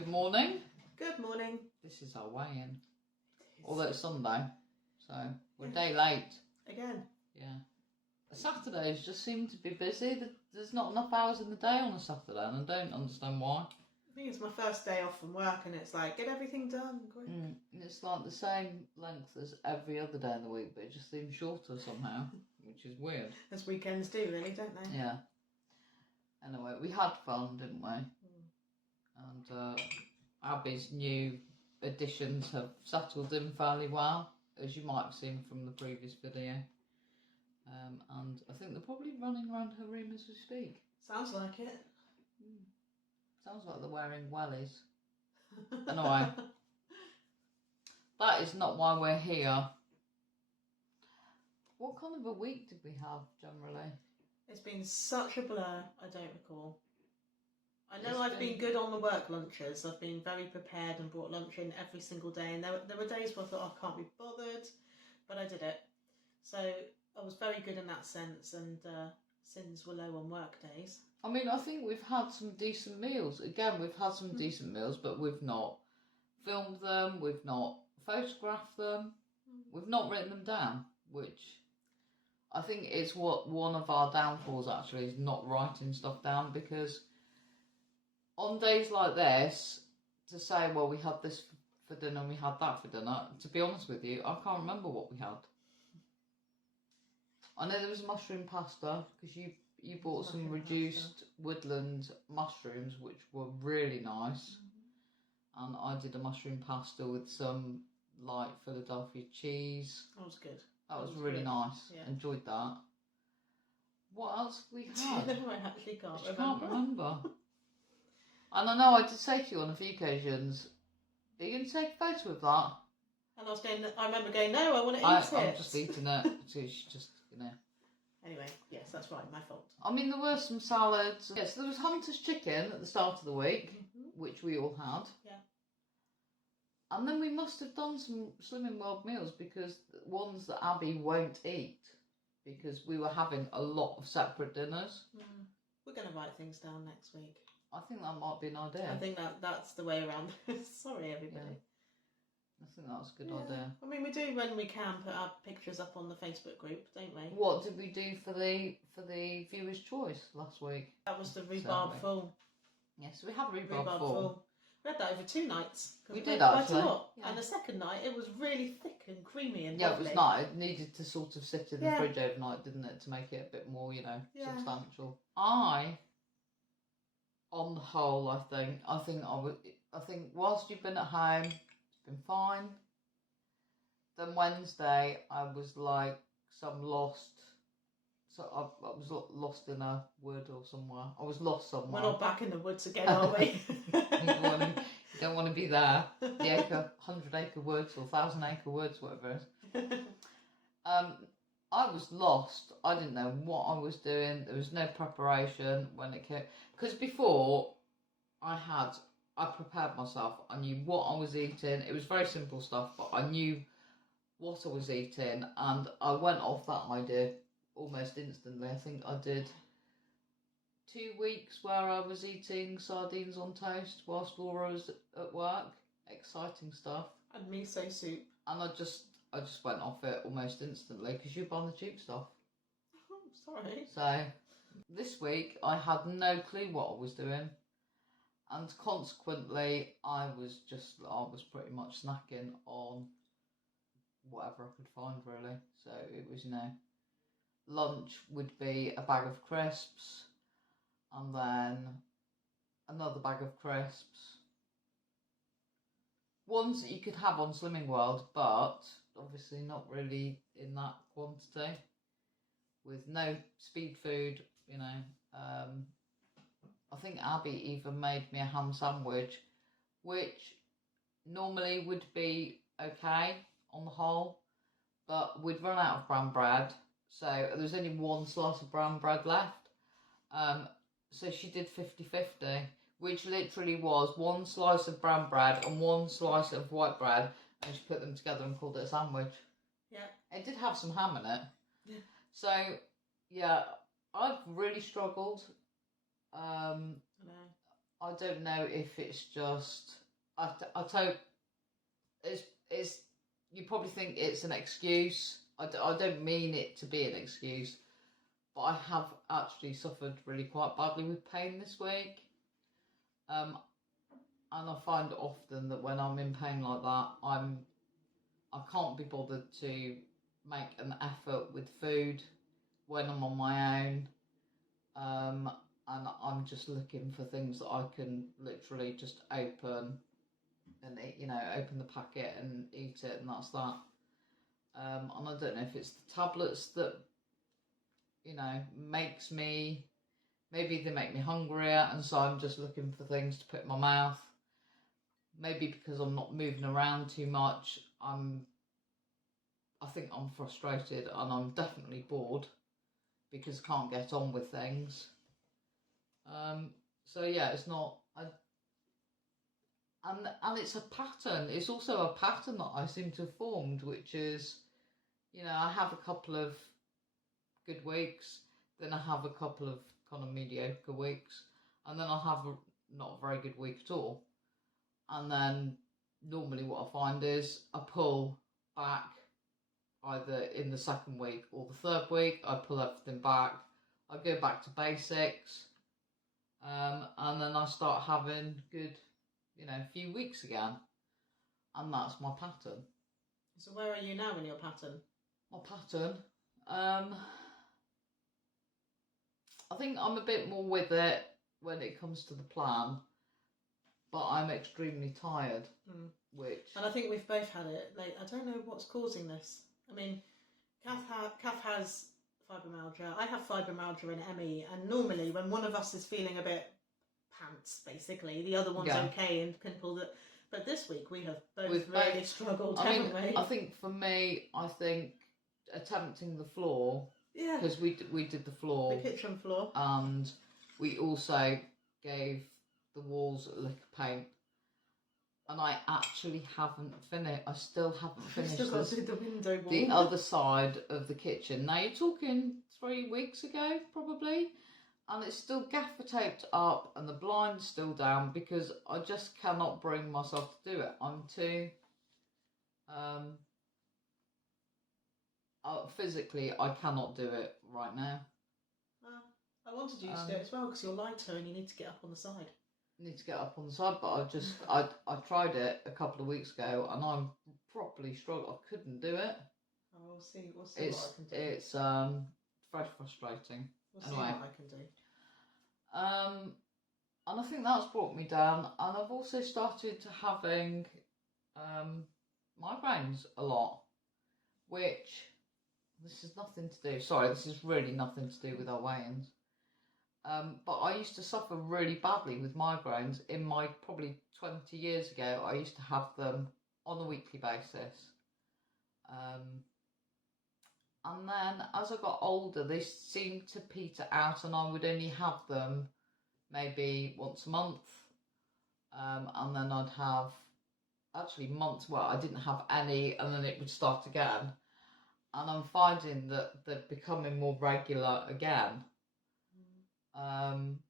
Good morning. Good morning. This is our weigh-in. Although it's Sunday, so we're a day late. Again. Yeah. Saturdays just seem to be busy. There's not enough hours in the day on a Saturday, and I don't understand why. I think it's my first day off from work, and it's like, get everything done quick. It's like the same length as every other day in the week, but it just seems shorter somehow, which is weird. As weekends do, really, don't they? Yeah. Anyway, we had fun, didn't we? And Abby's new additions have settled in fairly well, as you might have seen from the previous video. And I think they're probably running around her room as we speak. Sounds like it. Sounds like they're wearing wellies. Anyway, that is not why we're here. What kind of a week did we have generally? It's been such a blur, I don't recall. I know I've been good on the work lunches. I've been very prepared and brought lunch in every single day. And there were days where I thought, I can't be bothered, but I did it. So I was very good in that sense, and sins were low on work days. I mean, I think we've had some decent meals. Again, we've had some decent meals, but we've not filmed them, we've not photographed them, we've not written them down, which I think is what one of our downfalls actually is, not writing stuff down, because on days like this, to say, well, we had this for dinner and we had that for dinner, to be honest with you, I can't remember what we had. I know there was mushroom pasta, because you bought some reduced woodland mushrooms, which were really nice. And I did a mushroom pasta with some light Philadelphia cheese. That was good. That was really nice. Yeah. Enjoyed that. What else have we had? I actually can't remember. And I know I did say to you on a few occasions, are you going to take a photo of that? And I remember going, no, I want to eat it. I'm just eating it. So she just, Anyway, yes, that's right, my fault. I mean, there were some salads. Yes, there was Hunter's chicken at the start of the week, which we all had. Yeah. And then we must have done some Slimming World meals, because ones that Abby won't eat, because we were having a lot of separate dinners. We're going to write things down next week. I think that might be an idea. I think that's the way around. Sorry, everybody. Yeah. I think that's a good idea. I mean, we do, when we can, put our pictures up on the Facebook group, don't we? What did we do for the viewer's choice last week? That was the rhubarb full. Yes, we had rhubarb full. We had that over 2 nights. We did actually. Quite a lot. Yeah. And the second night, it was really thick and creamy and lovely. It was nice. It needed to sort of sit in the fridge overnight, didn't it, to make it a bit more, substantial. On the whole, I think whilst you've been at home, it's been fine. Then Wednesday, I was like some lost. So I was lost in a wood or somewhere. I was lost somewhere. We're not back in the woods again, are we? You don't want to be there. The 100-acre woods or 1,000-acre woods, whatever it is. I was lost. I didn't know what I was doing. There was no preparation when it came. Because before, I prepared myself. I knew what I was eating. It was very simple stuff, but I knew what I was eating. And I went off that idea almost instantly. I think I did 2 weeks where I was eating sardines on toast whilst Laura was at work. Exciting stuff. And miso soup. And I just went off it almost instantly, because you buy the cheap stuff. Oh, sorry. So this week I had no clue what I was doing, and consequently I was pretty much snacking on whatever I could find, really. So it was, lunch would be a bag of crisps, and then another bag of crisps. Ones that you could have on Slimming World, but obviously not really in that quantity. With no speed food, I think Abby even made me a ham sandwich, which normally would be okay on the whole, but we'd run out of brown bread, so there was only 1 slice of brown bread left. So she did 50-50, which literally was 1 slice of brown bread and 1 slice of white bread, and she put them together and called it a sandwich. Yeah. It did have some ham in it. Yeah. So, yeah, I've really struggled. I don't know if it's just I tell it's you probably think it's an excuse. I don't mean it to be an excuse, but I have actually suffered really quite badly with pain this week. And I find often that when I'm in pain like that, I can't be bothered to make an effort with food when I'm on my own. And I'm just looking for things that I can literally just open and eat, open the packet and eat it, and that's that. And I don't know if it's the tablets that, makes me, maybe they make me hungrier, and so I'm just looking for things to put in my mouth. Maybe because I'm not moving around too much, I think I'm frustrated, and I'm definitely bored because I can't get on with things. So yeah, it's not, and it's a pattern. It's also a pattern that I seem to have formed, which is, I have a couple of good weeks, then I have a couple of kind of mediocre weeks, and then I'll have not a very good week at all. And then normally what I find is I pull back either in the second week or the third week. I pull everything back. I go back to basics. And then I start having good, few weeks again. And that's my pattern. So where are you now in your pattern? My pattern? I think I'm a bit more with it when it comes to the plan, but I'm extremely tired, And I think we've both had it. Like, I don't know what's causing this. I mean, Kath has fibromyalgia. I have fibromyalgia and ME, and normally when one of us is feeling a bit pants, basically, the other one's okay and can pull the. But this week we have both really struggled, haven't we? I think for me, attempting the floor. Yeah. Because we did the floor. The kitchen floor. And we also gave the walls a lick of paint. And I actually haven't finished. I still haven't finished still got to do the window wall. The other side of the kitchen. Now you're talking 3 weeks ago, probably. And it's still gaffer taped up and the blind's still down because I just cannot bring myself to do it. I'm too... physically, I cannot do it right now. I wanted you to do it as well because you're lighter and you need to get up on the side. Need to get up on the side, but I tried it a couple of weeks ago and I'm properly struggling. I couldn't do it. Oh, we'll see what I can do. It's very frustrating. We'll see what I can do. And I think that's brought me down. And I've also started having migraines a lot, which this is nothing to do. Sorry, this is really nothing to do with our weigh-ins. But I used to suffer really badly with migraines in my probably 20 years ago. I used to have them on a weekly basis. And then as I got older, they seemed to peter out and I would only have them maybe once a month. And then I'd have actually months where I didn't have any and then it would start again. And I'm finding that they're becoming more regular again. Hormones.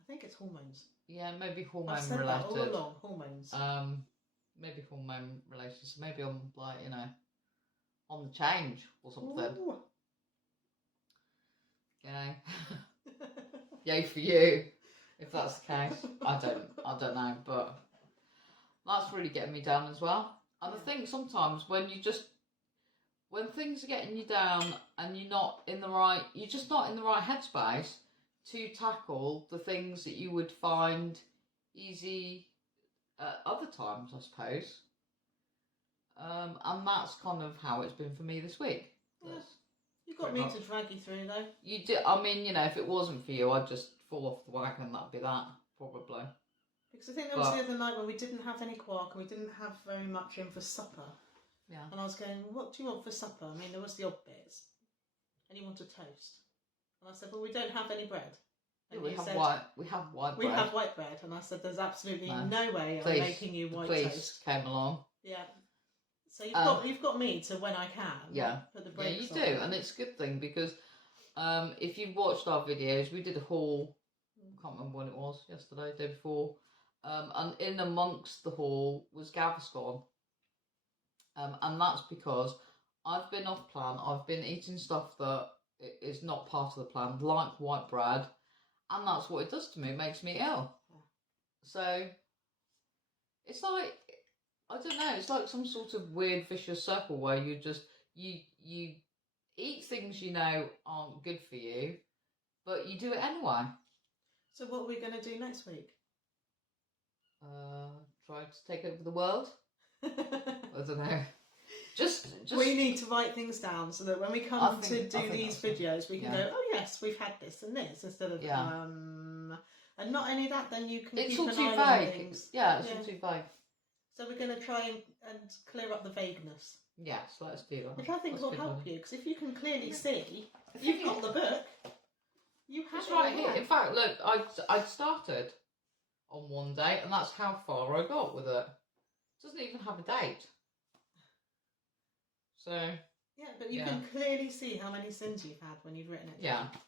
I think it's hormones. Yeah, maybe hormone I've said related. That all along, hormones. Maybe hormone related. So maybe I'm like, on the change or something. Ooh. Yay for you, if that's the case. I don't know, but that's really getting me down as well. And I think sometimes when things are getting you down and you're just not in the right headspace to tackle the things that you would find easy at other times, I suppose. And that's kind of how it's been for me this week. Yeah. You've got me to drag you through, though. You do. I mean, if it wasn't for you, I'd just fall off the wagon. That'd be that, probably. Because I think there was the other night when we didn't have any quark and we didn't have very much in for supper. Yeah. And I was going, what do you want for supper? I mean, there was the odd bits. And you wanted toast. And I said, well, we don't have any bread. And we have white bread. We have white bread. And I said, there's absolutely no way I'm making you white toast. Came along. Yeah. So you've got me to when I can. Put the brakes you do, and it's a good thing because if you've watched our videos, we did a haul I can't remember when it was, yesterday, day before. And in amongst the haul was Gaviscon. And that's because I've been off plan. I've been eating stuff that is not part of the plan, like white bread. And that's what it does to me. It makes me ill. Yeah. So it's like, I don't know, it's like some sort of weird vicious circle where you just, you eat things you know aren't good for you, but you do it anyway. So what are we going to do next week? Try to take over the world? I don't know. Just we need to write things down so that when we come to do these videos, we can go, oh yes, we've had this and this, instead of and not only that, then you can it's keep all an too eye on vague. things. Yeah, it's all too vague. So we're going to try and clear up the vagueness. Yes, let's do that. Which I think will help you, because if you can clearly see, you've got the book, you have it's it right here. In fact, look, I started on one day, and that's how far I got with it. It doesn't even have a date. So yeah, but you can clearly see how many sins you've had when you've written it down. Yeah.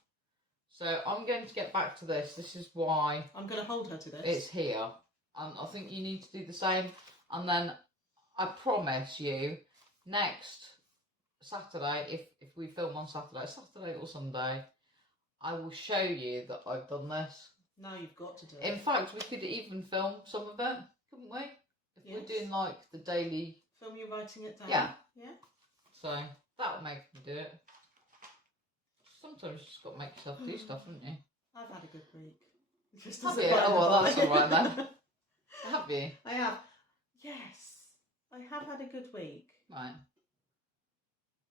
So I'm going to get back to this. This is why I'm going to hold her to this. It's here. And I think you need to do the same. And then I promise you, next Saturday, if we film on Saturday or Sunday, I will show you that I've done this. No, you've got to do it. In fact, we could even film some of it, couldn't we? If we're doing like the daily... Film you writing it down? Yeah. Yeah. So that will make me do it. Sometimes you just got to make yourself do stuff, haven't you? I've had a good week. Have you? Oh, well, that's all right then. Have you? I have. Yes. I have had a good week. Right.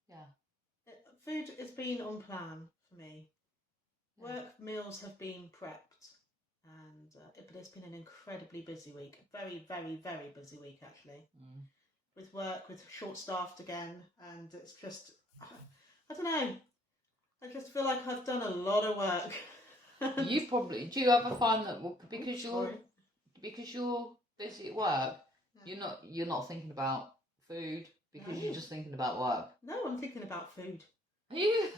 Yeah. Food has been on plan for me. Work meals have been prepped. And but it's been an incredibly busy week. Very, very, very busy week, actually. Mm. With work, with short-staffed again. And it's just, I don't know. I just feel like I've done a lot of work. You probably do. You ever find that because you're busy at work, you're not thinking about food because you're just thinking about work? No, I'm thinking about food. Are you?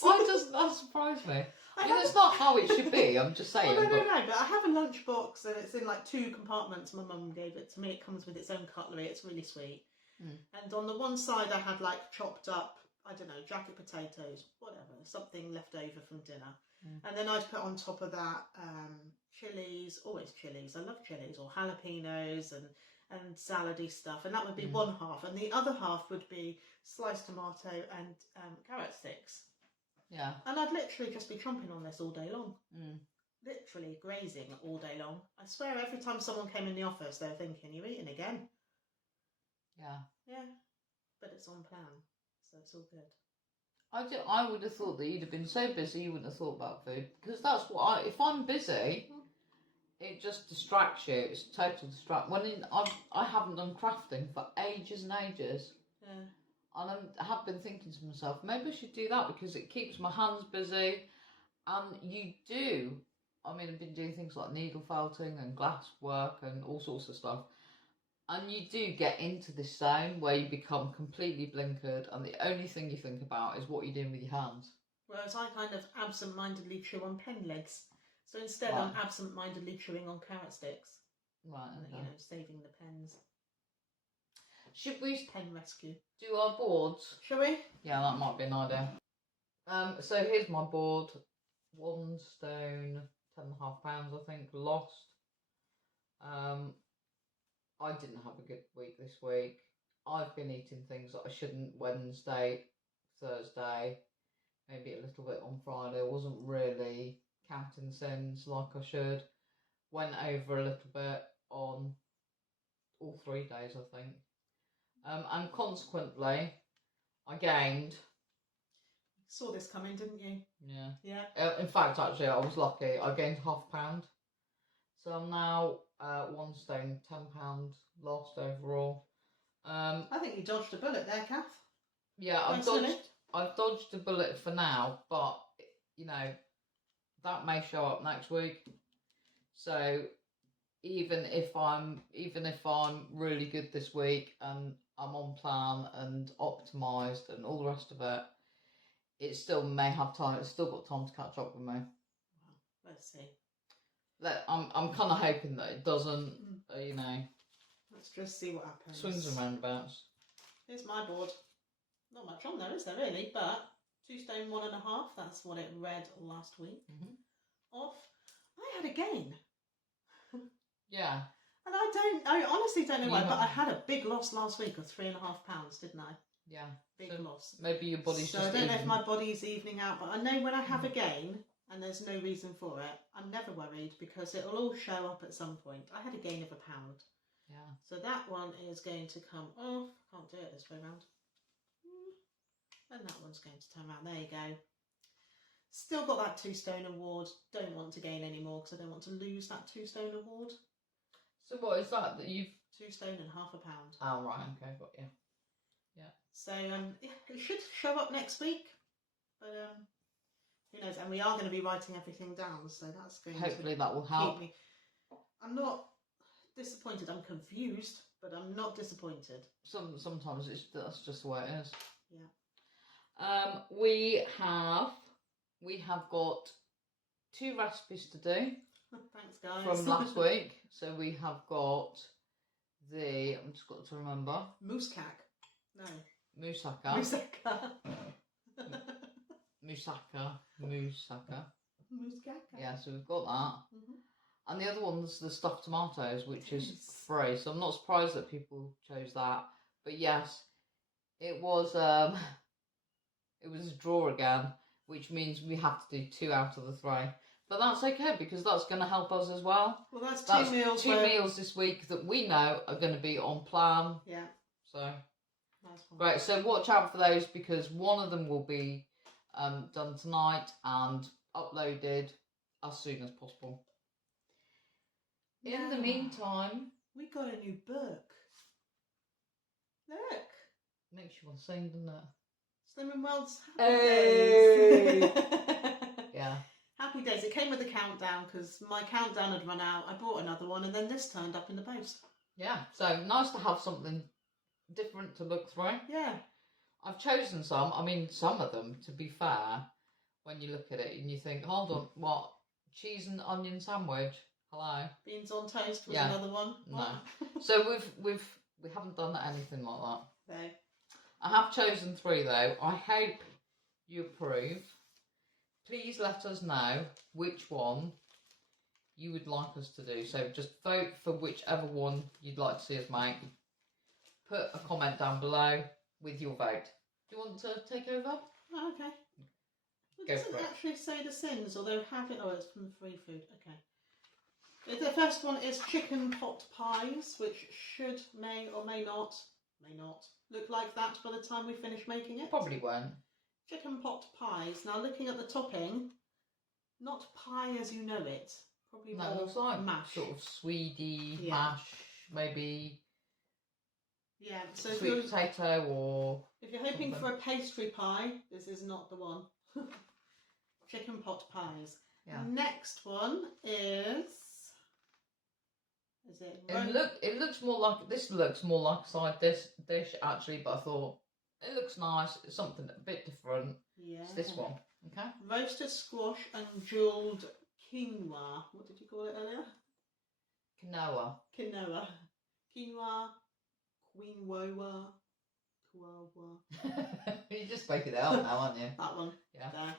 Why doesn't that surprise me? It's not how it should be. I'm just saying. No, but I have a lunch box and it's in like 2 compartments. My mum gave it to me. It comes with its own cutlery. It's really sweet. And on the one side, I had like chopped up, I don't know, jacket potatoes, whatever, something left over from dinner. And then I'd put on top of that chilies, always chilies. I love chilies, or jalapenos and salady stuff. And that would be one half. And the other half would be sliced tomato and carrot sticks. Yeah. And I'd literally just be chomping on this all day long. Literally grazing all day long. I swear every time someone came in the office, they were thinking, you're eating again. Yeah. Yeah. But it's on plan. So it's all good. I would have thought that you'd have been so busy you wouldn't have thought about food, because that's what if I'm busy, it just distracts you. It's total distract. I haven't done crafting for ages and ages. Yeah. And I have been thinking to myself, maybe I should do that because it keeps my hands busy. And you do. I mean, I've been doing things like needle felting and glass work and all sorts of stuff. And you do get into this zone where you become completely blinkered and the only thing you think about is what you're doing with your hands. Whereas I kind of absent-mindedly chew on pen legs. So instead I'm absent-mindedly chewing on carrot sticks. Right, okay. You know, saving the pens. Should we pen rescue? Do our boards? Shall we? Yeah, that might be an idea. So here's my board. 1 stone, £10.5, I think, lost. I didn't have a good week this week. I've been eating things that I shouldn't. Wednesday, Thursday, maybe a little bit on Friday. I wasn't really counting sins like I should. Went over a little bit on all 3 days, I think. And consequently, I gained. Saw this coming, didn't you? Yeah. Yeah. In fact, actually, I was lucky. I gained £0.5. So I'm now 1 stone, £10 lost overall. I think you dodged a bullet there, Kath. Yeah, I've dodged a bullet for now, but you know that may show up next week. So even if I'm really good this week and I'm on plan and optimised and all the rest of it, it still may have time. It's still got time to catch up with me. Well, let's see. I'm kind of hoping that it doesn't, you know, Let's just see what happens. swings and roundabouts. Here's my board. Not much on there, is there really? But 2 stone 1.5. That's what it read last week. Off. I had a gain. Yeah. And I honestly don't know why, but I had a big loss last week of £3.5, didn't I? Yeah. Big So loss. Maybe your body's So just I don't know if even. my body's evening out, but I know when I have a gain and there's no reason for it, I'm never worried because it'll all show up at some point. I had a gain of £1. Yeah. So that one is going to come off. Can't do it this way round. And that one's going to turn around. There you go. Still got that 2 stone award. Don't want to gain any more because I don't want to lose that 2 stone award. So what is that you've... 2 stone and £0.5. Oh, right, okay, got you. Yeah. So it should show up next week. But who knows? And we are going to be writing everything down. So that's going Hopefully to that will help. keep me. I'm not disappointed. I'm confused, but I'm not disappointed. Sometimes that's just the way it is. Yeah. We have got 2 recipes to do Thanks, guys. from last week. So we have got I'm just got to remember. Moussaka. No. Moussaka. Moussaka. Moussaka. Moussaka. Yeah, so we've got that. And the other one's the stuffed tomatoes, which is free. So I'm not surprised that people chose that. But yes, it was a draw again, which means we have to do 2 out of the 3. But that's okay because that's going to help us as well. Well, that's 2 meals. 2 meals this week that we know are going to be on plan. Yeah. So, nice one. Right, so watch out for those because one of them will be done tonight and uploaded as soon as possible. In the meantime, we got a new book. Look. makes you want to sing, doesn't it? Slim and Well's Hey! Happy Days. Yeah. Happy Days. It came with a countdown because my countdown had run out. I bought another one and then this turned up in the post. Yeah, so nice to have something different to look through. Yeah. I've chosen some. I mean, some of them, to be fair, when you look at it and you think, hold on, what? Cheese and onion sandwich? Hello? Beans on toast was another one. No. So we haven't done anything like that. No. I have chosen 3 though. I hope you approve. Please let us know which one you would like us to do. So just vote for whichever one you'd like to see us make. Put a comment down below with your vote. Do you want to take over? Oh, okay. It doesn't actually say the sins, although have it. Oh, it's from free food. Okay. The first one is chicken pot pies, which may or may not look like that by the time we finish making it. Probably won't. Chicken pot pies. Now, looking at the topping, not pie as you know it. Probably No, more it looks like mash. sort of Swede mash, maybe. Yeah. So sweet potato or. If you're hoping for a pastry pie, this is not the one. Chicken pot pies. Yeah. Next one is it? It looks more like this. Looks more like a side dish actually, but I thought it looks nice. It's something a bit different. Yeah. It's this one. Okay. Roasted squash and jewelled quinoa. What did you call it earlier? Quinoa. Quinoa. Quinoa. Quinoa. You're just making it out now, aren't you? That one. Yeah. There.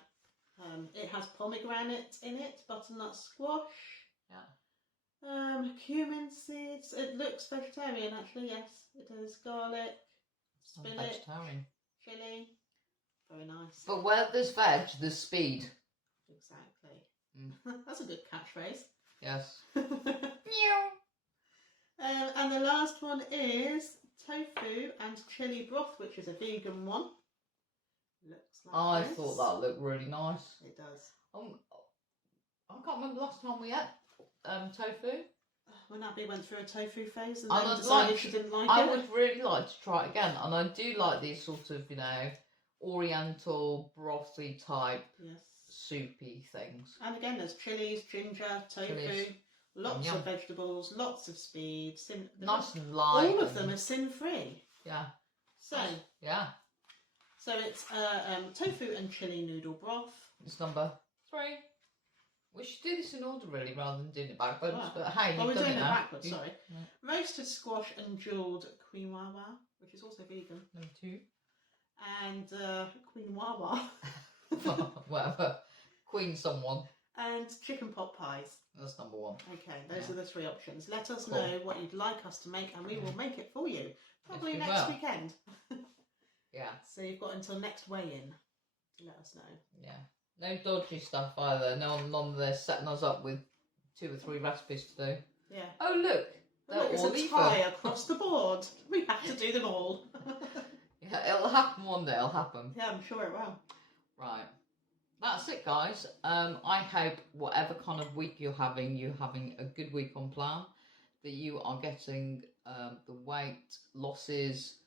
It has pomegranate in it, butternut squash. Yeah. Cumin seeds. It looks vegetarian actually, yes. It is garlic, spinach, Vegetarian. chilli. Very nice. But where there's veg, there's speed. Exactly. That's a good catchphrase. Yes. And the last one is tofu and chili broth, which is a vegan one. Looks like I this. thought that looked really nice. It does. I can't remember last time we ate tofu. When Abby went through a tofu phase and And then I'd decided like- she didn't like I it. would really like to try it again, and I do like these sort of, oriental brothy type Yes. soupy things. And again, there's chilies, ginger, tofu, Chilies. lots Yum. of vegetables, lots of speed. Nice and light. All of them are sin-free. Yeah. So Yeah. it's tofu and chili noodle broth. It's number 3. We should do this in order, really, rather than doing it backwards. Oh. But hey, Well, you've we're done doing it it now. backwards, You- sorry. Right. Roasted squash and jewelled queen wawa, which is also vegan. Number 2. And queen wawa. Whatever. Queen someone. And chicken pot pies. That's number 1. Okay, those Yeah. are the 3 options. Let us Cool. know what you'd like us to make and we will make it for you. Probably we next will. weekend. Yeah. So you've got until next weigh-in to let us know. Yeah. No dodgy stuff either. None of this setting us up with 2 or 3 recipes to do. Yeah. Oh, look. They're Look, it's all a even. tie across the board. We have to do them all. Yeah, it'll happen one day. It'll happen. Yeah, I'm sure it will. Right. That's it, guys. I hope whatever kind of week you're having a good week on plan, that you are getting the weight losses,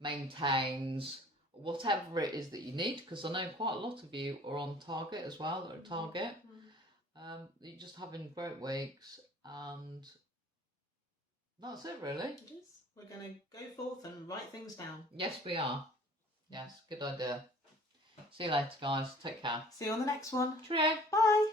maintains, whatever it is that you need, because I know quite a lot of you are on target as well, or target. You're just having great weeks, and that's it, really. It is. We're going to go forth and write things down. Yes, we are. Yes, good idea. See you later, guys. Take care. See you on the next one. Cheerio. Bye.